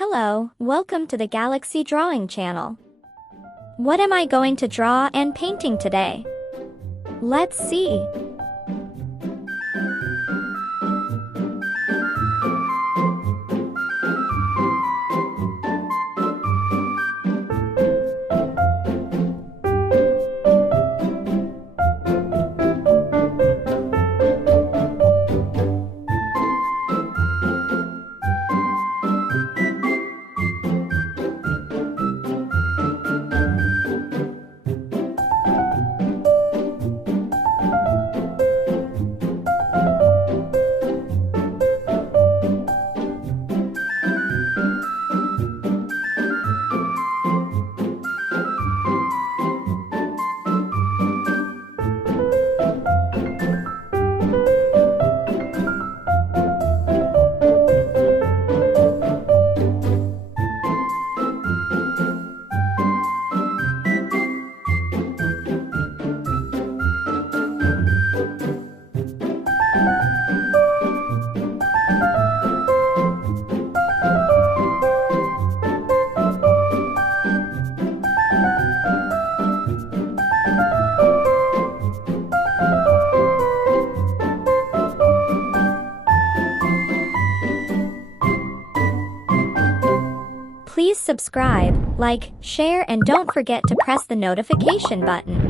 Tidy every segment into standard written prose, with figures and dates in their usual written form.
Hello, welcome to the Galaxy Drawing channel. What am I going to draw and painting today? Let's see. Please subscribe, like, share, and don't forget to press the notification button.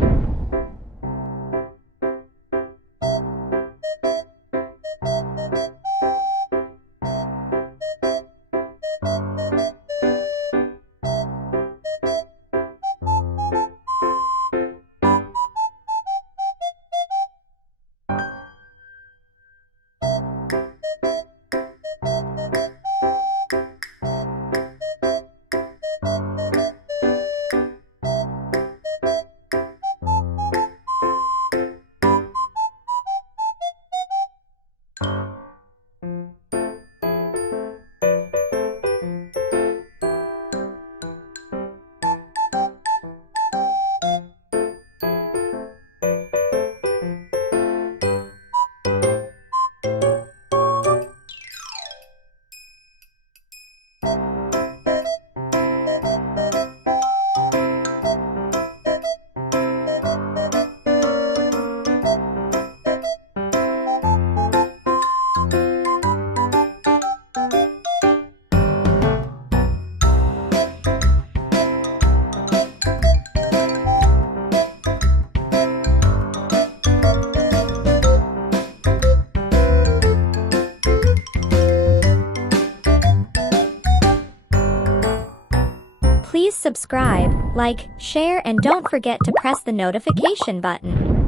Please subscribe, like, share, and don't forget to press the notification button.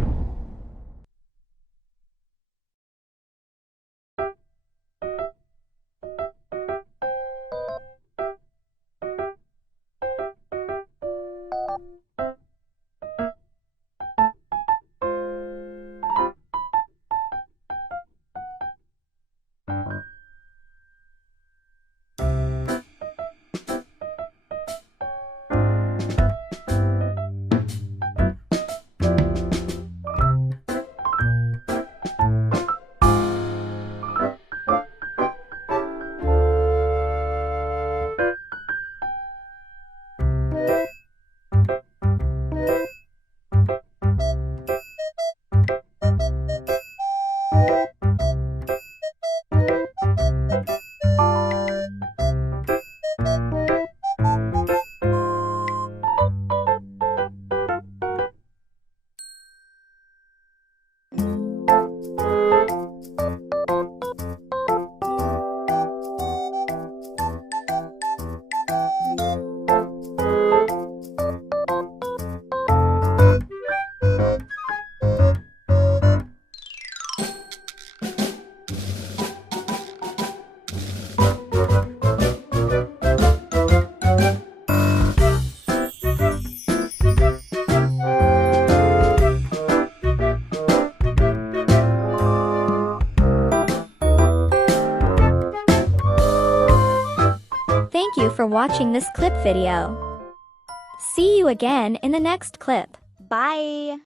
Thank you for watching this clip video. See you again in the next clip. Bye!